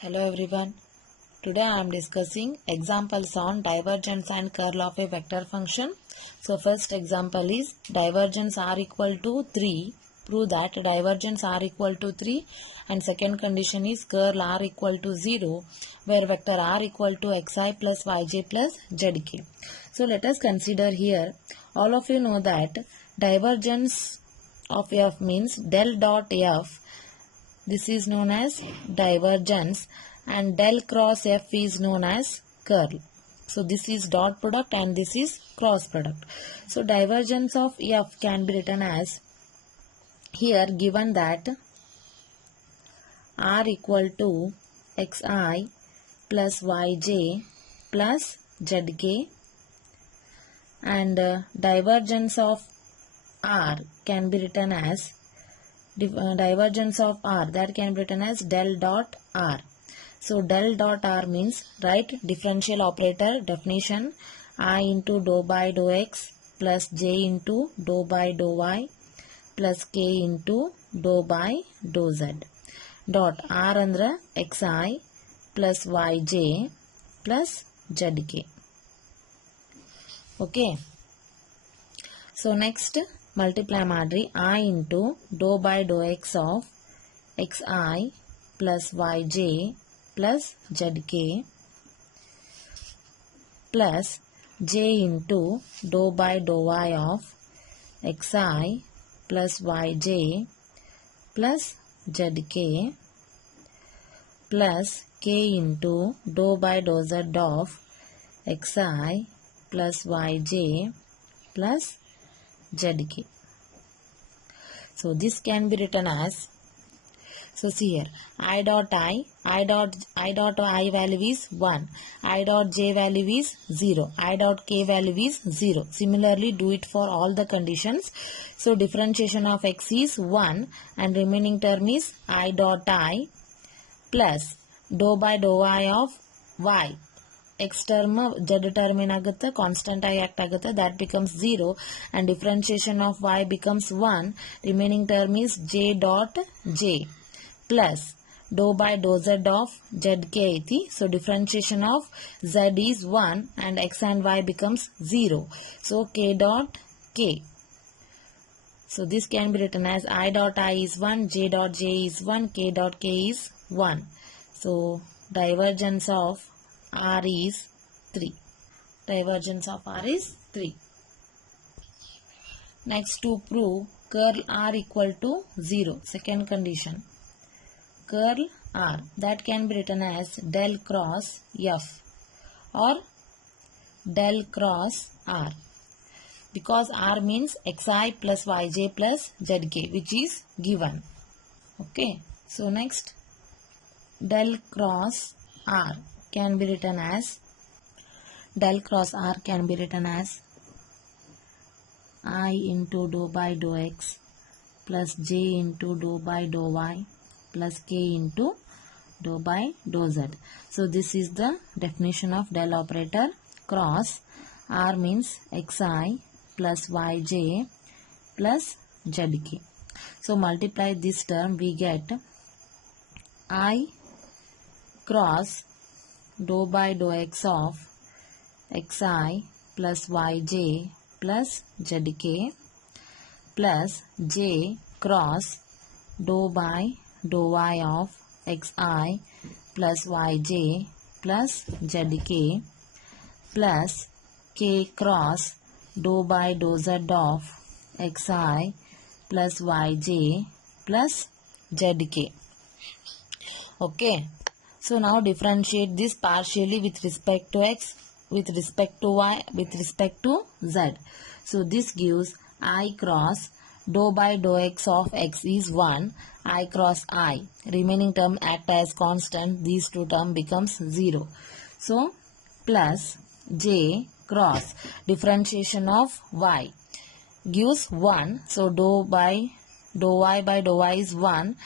Hello everyone. Today I am discussing examples on divergence and curl of a vector function. So first example is divergence r equal to 3. Prove that divergence r equal to 3, and second condition is curl r equal to 0 where vector r equal to xi plus yj plus zk. So let us consider here. All of you know that divergence of f means del dot f. This is known as divergence, and del cross f is known as curl. So this is dot product and this is cross product. So divergence of f can be written as, here given that r equal to xi plus yj plus zk, and divergence of r can be written as divergence of r, that can be written as del dot r. So del dot r means, write differential operator definition: I into dou by dou x plus j into dou by dou y plus k into dou by dou z. Dot r andre xi plus yj plus zk. Okay. So next, multiply madri I into dou by dou x of xi plus yj plus zk plus j into dou by dou y of xi plus yj plus zk plus k into dou by dou z of xi plus yj plus zk. So this can be written as, so see here, I dot I value is 1, I dot j value is 0, I dot k value is 0. Similarly do it for all the conditions. So differentiation of x is 1 and remaining term is I dot I plus dou by dou y of y. X term z term ಏನಾಗುತ್ತೆ, constant ಆಗಿ act ಆಗುತ್ತೆ, that becomes 0, and differentiation of y becomes 1. Remaining term is j dot j plus dou by dou z of zk ಐತಿ. So differentiation of z is 1 and x and y becomes 0. So k dot k. So this can be written as I dot I is 1, j dot j is 1, k dot k is 1. So divergence of r is 3. Divergence of r is 3. Next, to prove curl r equal to 0. Second condition. Curl r, that can be written as del cross f or del cross r, because r means xi plus yj plus zk, which is given. Okay. So next, del cross r can be written as, del cross r can be written as I into dou by dou x plus j into dou by dou y plus k into dou by dou z. So this is the definition of del operator cross. R means xi plus yj plus zk. So multiply this term, we get I cross dou by dou x of xi plus yj plus zk plus j cross dou by dou y of xi plus yj plus zk plus k cross dou by dou z of xi plus yj plus zk. Okay. So now differentiate this partially with respect to x, with respect to y, with respect to z. So this gives I cross dou by dou x of x is 1, I cross I. Remaining term act as constant, these two term becomes 0. So plus j cross differentiation of y gives 1. So dou by dou y by dou y is 1.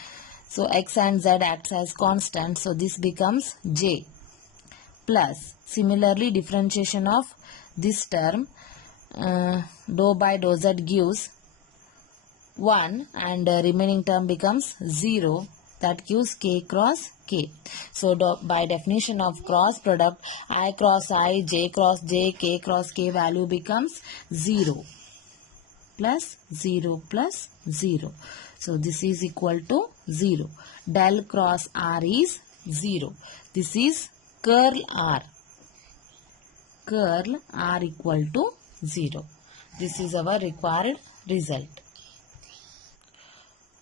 So x and z acts as constant, so this becomes j. Plus similarly differentiation of this term, dou by dou z gives 1 and remaining term becomes 0. that gives k cross k. So by definition of cross product, I cross I, j cross j, k cross k value becomes 0 plus 0 plus 0. So this is equal to 0. Del cross R is 0. This is curl R. Curl R equal to 0. This is our required result.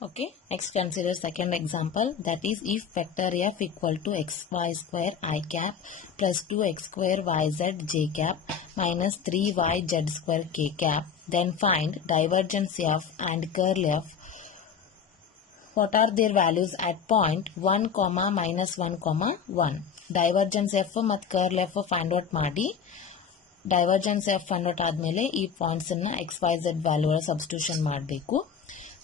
Okay, next consider second example, that is if vector f equal to xy square I cap plus 2x square yz j cap minus 3yz square k cap, then find divergence f and curl f. What are their values at point 1, minus 1, 1. Divergence f ಮತ್ತು curl f find out ಮಾಡಿ, divergence f find out ಆದಮೇಲೆ ಈ points ಅನ್ನು xyz value ಒಳಗೆ substitution ಮಾಡಬೇಕು.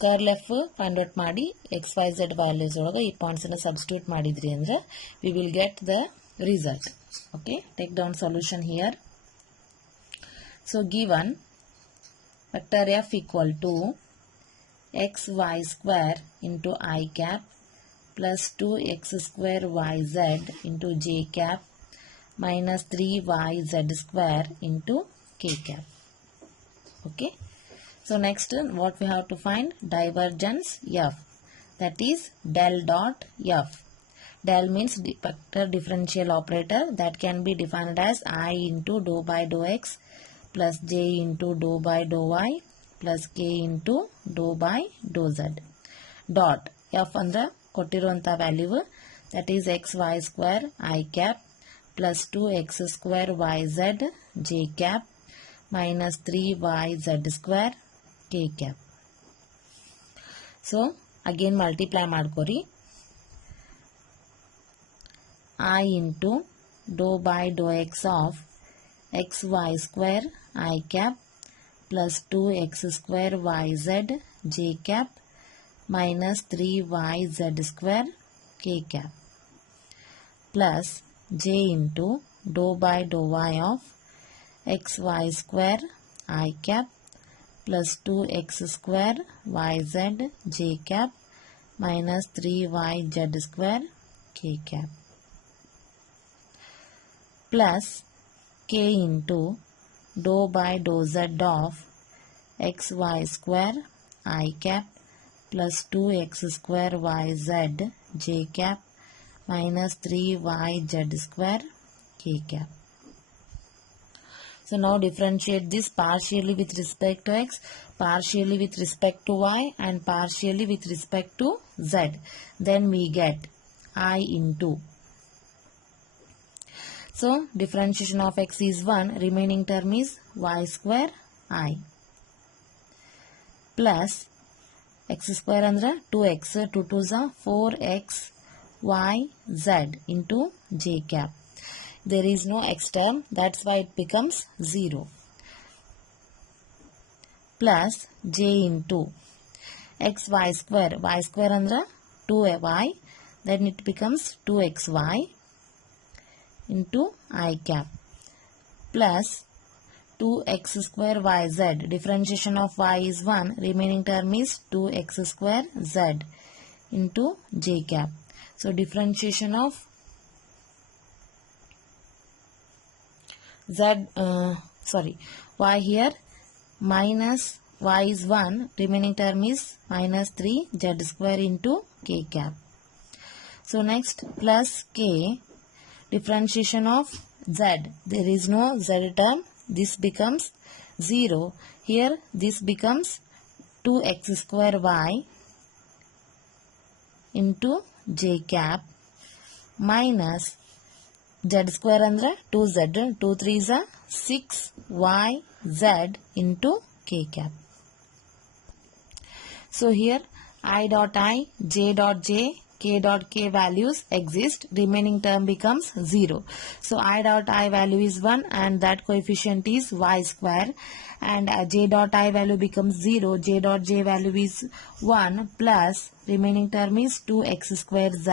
curl f find out ಮಾಡಿ xyz values ಒಳಗೆ ಈ ಪಾಯಿಂಟ್ಸ್ ಅನ್ನು ಸಬ್ಸ್ಟಿಟ್ಯೂಟ್ ಮಾಡಿದ್ರಿ ಅಂದ್ರೆ we will get the result. Okay, take down solution here. So given vector f equal to xy square into I cap plus 2x square yz into j cap minus 3yz square into k cap. Okay. So next what we have to find? Divergence f. That is del dot f. Del means vector differential operator that can be defined as I into dou by dou x plus j into dou by dou y plus k into dou by dou z. Dot f andre ಕೊಟ್ಟಿರುವಂತ value, that is xy square I cap plus 2x square yz j cap minus 3yz square k cap. So again multiply ಮಾಡ್ಕೊರಿ. I into dou by dou x of xy square I cap plus 2x square yz j cap minus 3yz square k cap plus j into dou by dou y of xy square I cap plus 2x square yz j cap minus 3yz square k cap plus k into dou by dou z of xy square I cap plus 2x square yz j cap minus 3yz square k cap. So now differentiate this partially with respect to x, partially with respect to y and partially with respect to z. Then we get I into. So differentiation of x is 1, remaining term is y square I plus x square andre 2x, 2 2s are 4x y z into j cap. There is no x term, that's why it becomes 0. Plus j into x y square andre 2y, then it becomes 2xy into I cap plus 2x square yz. Differentiation of y is 1, remaining term is 2x square z into j cap. So differentiation of y here, minus y is 1, remaining term is minus 3z square into k cap. So next plus k, differentiation of z, there is no z term, this becomes 0. Here this becomes 2x square y into j cap minus z square andre 2z, 2 3s are 6yz into k cap. So here I dot I, j dot j, k dot k values exist, remaining term becomes 0. So I dot I value is 1 and that coefficient is y square, and j dot I value becomes 0, j dot j value is 1 plus remaining term is 2x square z.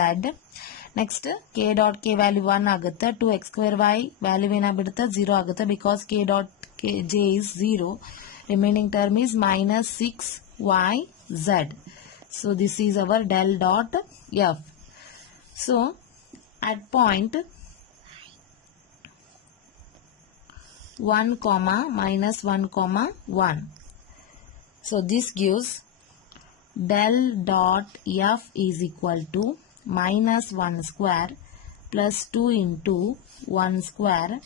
Next k dot k value 1 ಆಗುತ್ತೆ, 2x square y value ಏನಾಗ್ಬಿಡುತ್ತೆ 0 ಆಗುತ್ತೆ because k dot j is 0. Remaining term is minus 6yz. So this is our del dot F. So at point 1 comma minus 1 comma 1. So this gives del dot F is equal to minus 1 square plus 2 into 1 square.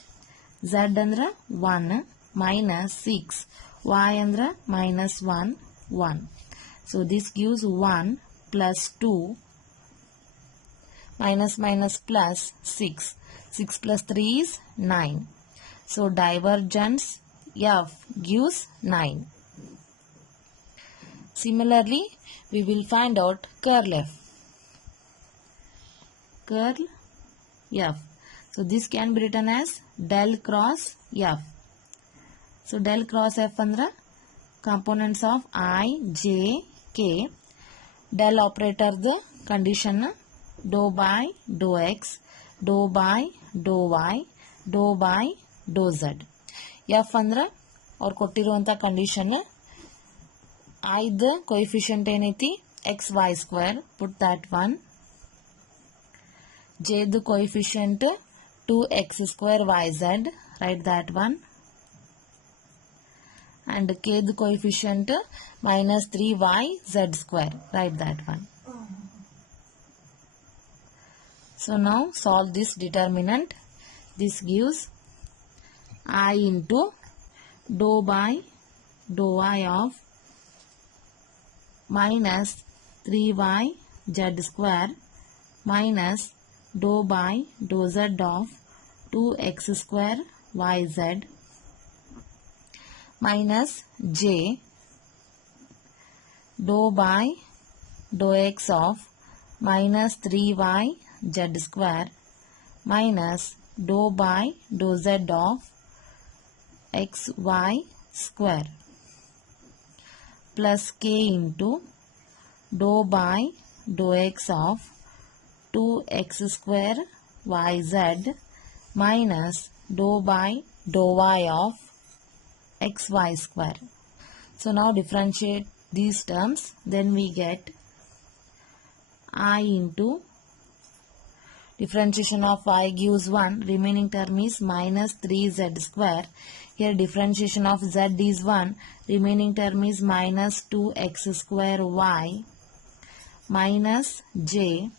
Z andra 1 minus 6. Y andra minus 1 1. So this gives 1 plus 2 minus minus plus 6. 6 plus 3 is 9. So divergence F gives 9. Similarly, we will find out curl F. Curl F. So this can be written as del cross F. So del cross F andra components of I, J, K. Del operator the condition dou by dou x, dou by dou y, dou by dou z. F andra or ಕೊಟ್ಟಿರುವಂತ condition I the coefficient ಏನೈತಿ x y square, put that one. J the coefficient 2x square yz, write that one. And k the coefficient minus 3yz square, write that one. So now solve this determinant. This gives I into dou by dou y of minus 3y z square minus dou by dou z of 2x square yz minus j dou by dou x of minus 3y z square minus dou by dou z of xy square plus k into dou by dou x of 2x square yz minus dou by dou y of xy square. So now differentiate these terms, then we get I into differentiation of y gives 1, remaining term is minus 3z square. Here differentiation of z is 1, remaining term is minus 2x square y minus j.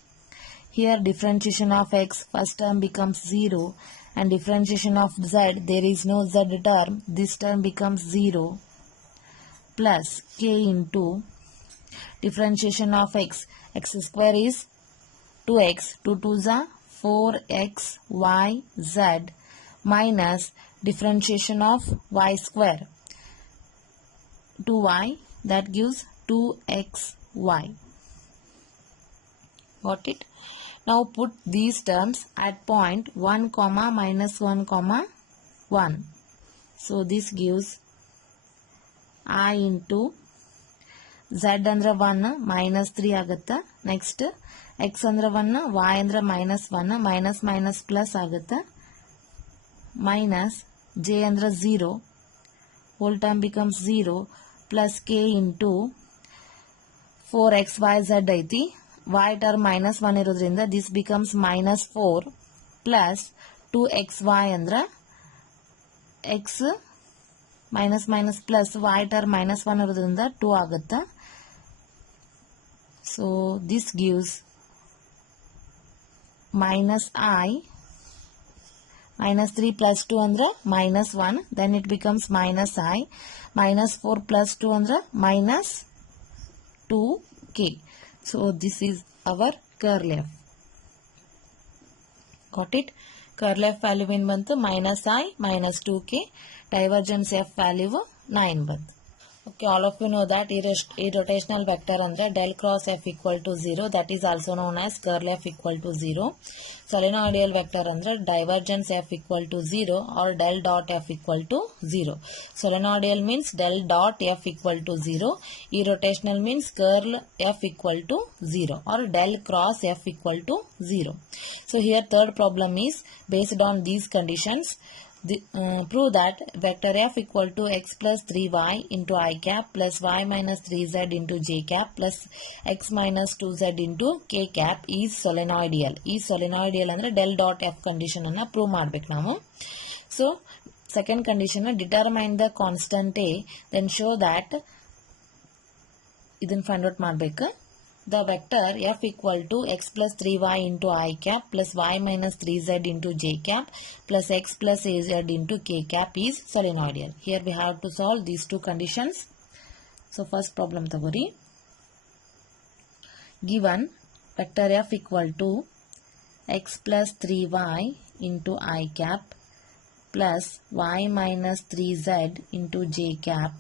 Here differentiation of x, first term becomes 0, and differentiation of z, there is no z term, this term becomes 0, plus k into differentiation of x, x square is 2x, 2 2s are 4x y z minus differentiation of y square 2y, that gives 2xy. Got it? Now put these terms at point 1 comma minus 1 comma 1. So this gives I into z andre 1 minus 3 agutta. Next x andre 1 y andre minus 1 minus minus plus agutta. Minus j andre 0, whole term becomes 0, plus k into 4xyz aiti. Y term minus 1 irodrinda this becomes minus 4 plus 2xy andra x minus minus plus y term minus 1 irodrinda 2 agutta. So this gives minus I, minus 3 plus 2 andra minus 1, then it becomes minus I, minus 4 plus 2 andra minus 2k. So this is our curl F. Got it? Curl F value in bantu minus I minus 2k. Divergence F value 9 bantu. Okay, all of you know that irrotational vector andre del cross F equal to 0, that is also known as curl F equal to 0. Solenoidal vector andre divergence F equal to 0 or del dot F equal to 0. Solenoidal means del dot F equal to 0. Irrotational means curl F equal to 0 or del cross F equal to 0. So here third problem is based on these conditions. prove that vector f equal to x plus 3y into I cap plus y minus 3z into j cap plus x minus 2z into k cap is solenoidal. Is solenoidal ಅಂದ್ರೆ del dot f condition ಅನ್ನ prove ಮಾಡಬೇಕು ನಾವು. So second condition determine the constant a, then show that ಇದನ್ನ find out ಮಾಡಬೇಕು. The vector f equal to x plus 3y into I cap plus y minus 3z into j cap plus x plus az into k cap is solenoidal. Here we have to solve these two conditions. So first problem tagori. Given vector f equal to x plus 3y into I cap plus y minus 3z into j cap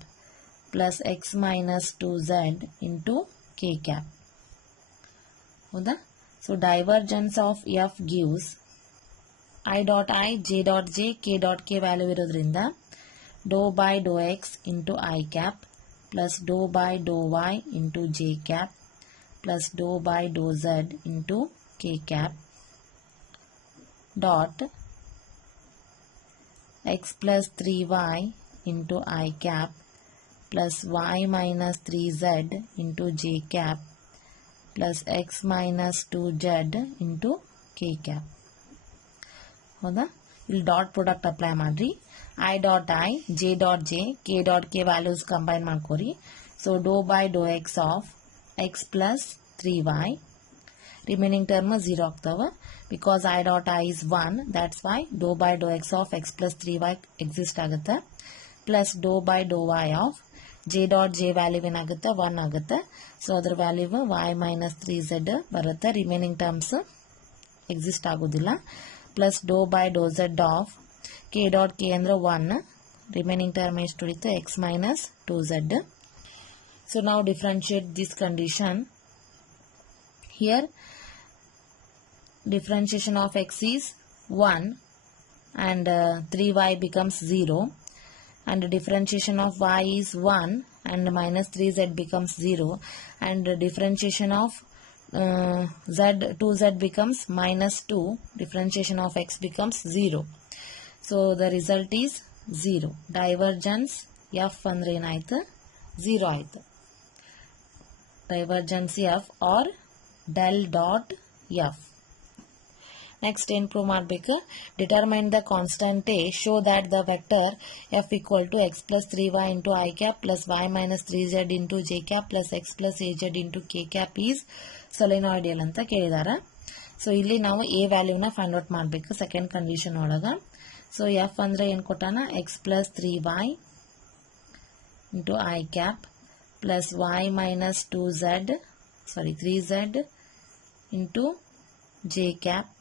plus x minus 2z into k cap. So divergence of f gives I dot I, j dot j, k dot k value ಇರೋದ್ರಿಂದ dou by dou x into I cap plus dou by dou y into j cap plus dou by dou z into k cap dot x plus 3y into I cap plus y minus 3z into j cap plus x minus 2z into k cap. ಹೌದಾ, ಇಲ್ಲಿ dot product apply ಮಾಡ್ರಿ. I dot I, j dot j, k dot k values combine ಮಾಡ್ಕೋರಿ. So doe by doe X of X plus 3y, remaining term 0 ಆಗ್ತಾವ. Because I dot I is 1, that's why doe by doe X of X plus 3y exist ಆಗುತ್ತೆ. Plus Dow by doe y of j dot j value ಏನಾಗುತ್ತೆ 1 ಆಗುತ್ತೆ. So ಅದರ value y minus 3z ಬರುತ್ತೆ. Remaining terms exist ಆಗೋದಿಲ್ಲ. Plus Dow by ಡೋ z of k dot k ಅಂದ್ರೆ 1, remaining term ಎಷ್ಟು ಉಳಿತು x ಮೈನಸ್ 2z. ಸೊ ನಾವು differentiate this condition. Here differentiation of x is 1 and 3y becomes 0, and differentiation of y is 1 and minus 3z becomes 0, and differentiation of z 2z becomes minus 2, differentiation of x becomes 0. So the result is 0. Divergence f andre enayitu 0 aitu. Divergence f or del dot f. Next ಏನು prove ಮಾಡಬೇಕು? Determine the constant A, show that the vector F equal to X plus 3y into I cap plus y minus 3z into J cap plus X plus az into K cap is solenoidal ಅಂತ ಕೇಳಿದಾರ. So ಇಲ್ಲಿ ನಾವು A ವ್ಯಾಲ್ಯೂನ find out ಮಾಡಬೇಕು second condition ಒಳಗ. So F ಅಂದ್ರೆ ಏನು ಕೊಟ್ಟಾನ, X plus 3y into I cap plus y minus 3z into J cap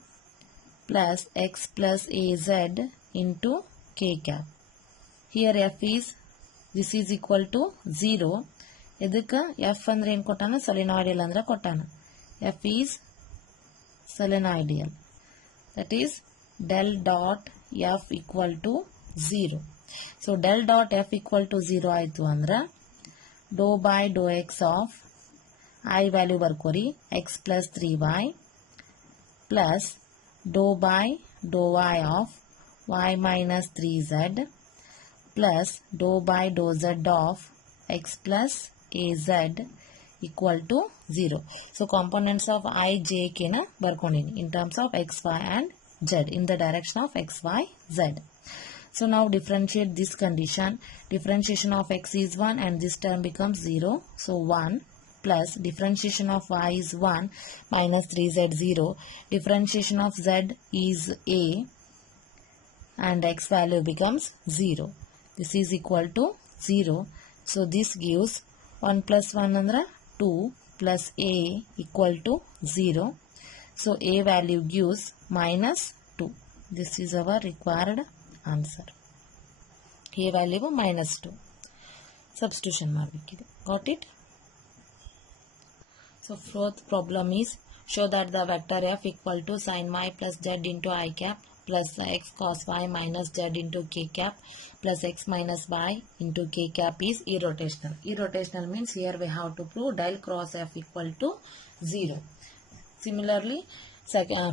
plus x plus az into k cap. Here f is, this is equal to 0. ಇದಕ್ಕೆ f ಅಂದ್ರೆ ಏನು ಕೊಟ್ಟಾನ, ಸೊಲೆನಾಯ್ಡಿಯಲ್ ಅಂದ್ರೆ ಕೊಟ್ಟಾನ. f is solenoidal, that is del dot f equal to 0. So del dot f equal to 0 ಆಯ್ತು ಅಂದ್ರೆ doe by doe X of I value ಬರ್ಕೋರಿ x plus 3y plus dou by dou y of y minus 3z plus dou by dou z of x plus az equal to 0. So components of I, j, k na barkondini in terms of x, y and z in the direction of x, y, z. So now differentiate this condition. Differentiation of x is 1 and this term becomes 0. So 1 plus differentiation of y is 1 minus 3z 0. Differentiation of z is a and x value becomes 0. This is equal to 0. So this gives 1 plus 1 andra 2 plus a equal to 0. So a value gives minus 2. This is our required answer. A value minus 2. Substitution ಮಾಡಬೇಕಿದೆ. Got it? So fourth problem is, show that the vector f equal to sin y plus z into I cap plus x cos y minus z into k cap plus x minus y into k cap is irrotational. Irrotational means here we have to prove del cross f equal to 0. Similarly,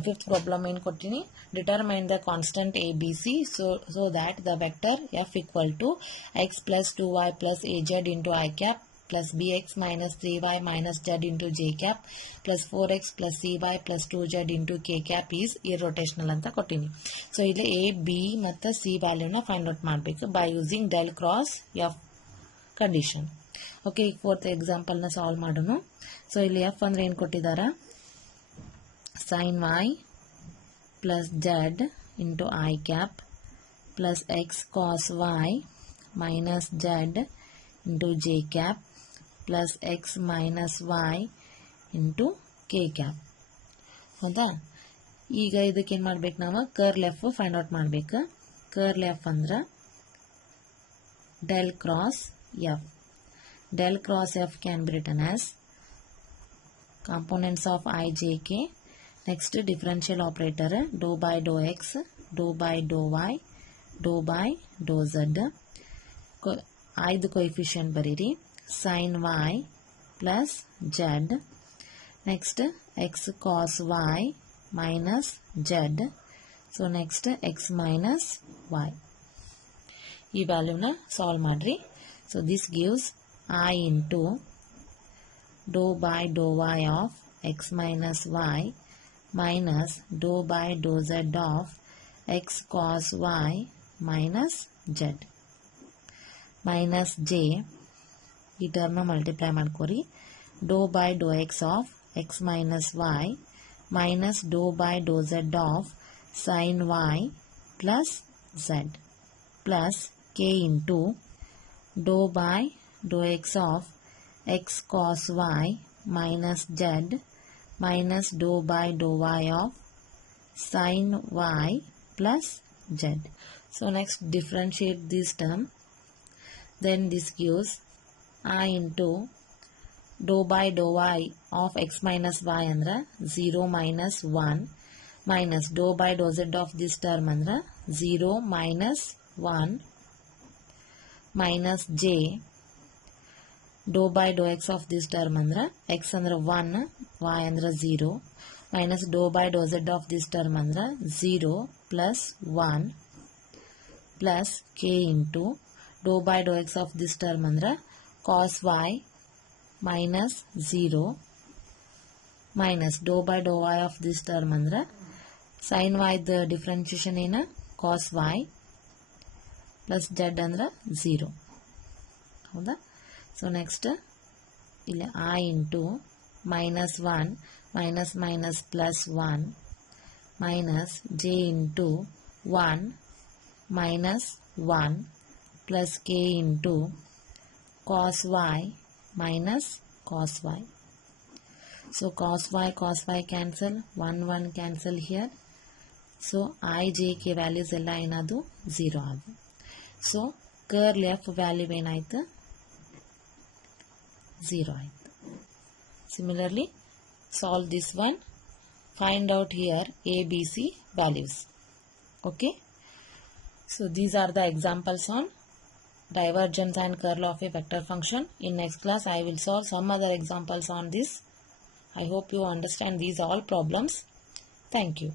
Fifth problem in ಕೊಟ್ಟಿನಿ. Determine the constant ABC so that the vector f equal to x plus 2y plus az into I cap plus bx minus 3y minus z into j cap plus 4x plus cy plus 2z into k cap is irrotational ಅಂತ ಕೊಟ್ಟಿನಿ. So ಇಲ್ಲಿ a b ಮತ್ತು c ವ್ಯಾಲ್ಯೂನ find out ಮಾಡಬೇಕು by using del cross f condition. Okay, ಈಗ fourth ಎಕ್ಸಾಂಪಲ್ನ solve ಮಾಡೋಣ. So ಇಲ್ಲಿ F ಅಂದರೆ ಏನು ಕೊಟ್ಟಿದ್ದಾರೆ? sin y plus z into I cap plus x cos y minus z into j cap plus x minus y into k cap. ಹೌದಾ? ಈಗ ಇದಕ್ಕೆ ಏನು ಮಾಡ್ಬೇಕು ನಾವು? ಕರ್ಲ್ ಎಫ್ ಫೈಂಡ್ ಔಟ್ ಮಾಡಬೇಕು. ಕರ್ಲ್ ಎಫ್ ಅಂದ್ರೆ del cross f. Del cross f can be written as components of I, j, k. Next, differential operator dou by dou x, dou by dou y, dou by dou z. I coefficient ಬರೀರಿ. sin y plus z. Next, x cos y minus z. So next x minus y. ಈ ವ್ಯಾಲ್ಯೂನ solve ಮಾಡ್ರಿ. So this gives I into dou by dou y of x minus y minus dou by dou z of x cos y minus z minus j. ಈ term multiply ಮಾಡ್ಕೊರಿ. dou by dou x of x minus y minus dou by dou z of sin y plus z plus k into dou by dou x of x cos y minus z minus dou by dou y of sin y plus z. So next differentiate this term. Then this gives I into dou by dou y of x minus y andre 0 minus 1 minus dou by dou z of this term andre 0 minus 1 minus j dou by dou x of this term andre x andre 1 y andre 0 minus dou by dou z of this term andre 0 plus 1 plus k into dou by dou x of this term andre cos y minus 0 minus dou by dou y of this term andre sin y the differentiation in cos y plus z andre 0. ಹೌದಾ? So next ಇಲ್ಲಿ I into minus 1 minus minus plus 1 minus j into 1 minus 1 plus k into cos y minus cos y. So cos y cancel, 1 cancel here. So I, j, k values ಎಲ್ಲ ಏನಾದು 0 ಆದು. So curl F value ಏನಾಯ್ತು? 0 ಆಯ್ತು. Similarly, solve this one. Find out here A, B, C values. Okay. So these are the examples on divergence and curl of a vector function. In next class, I will solve some other examples on this. I hope you understand these all problems. Thank you.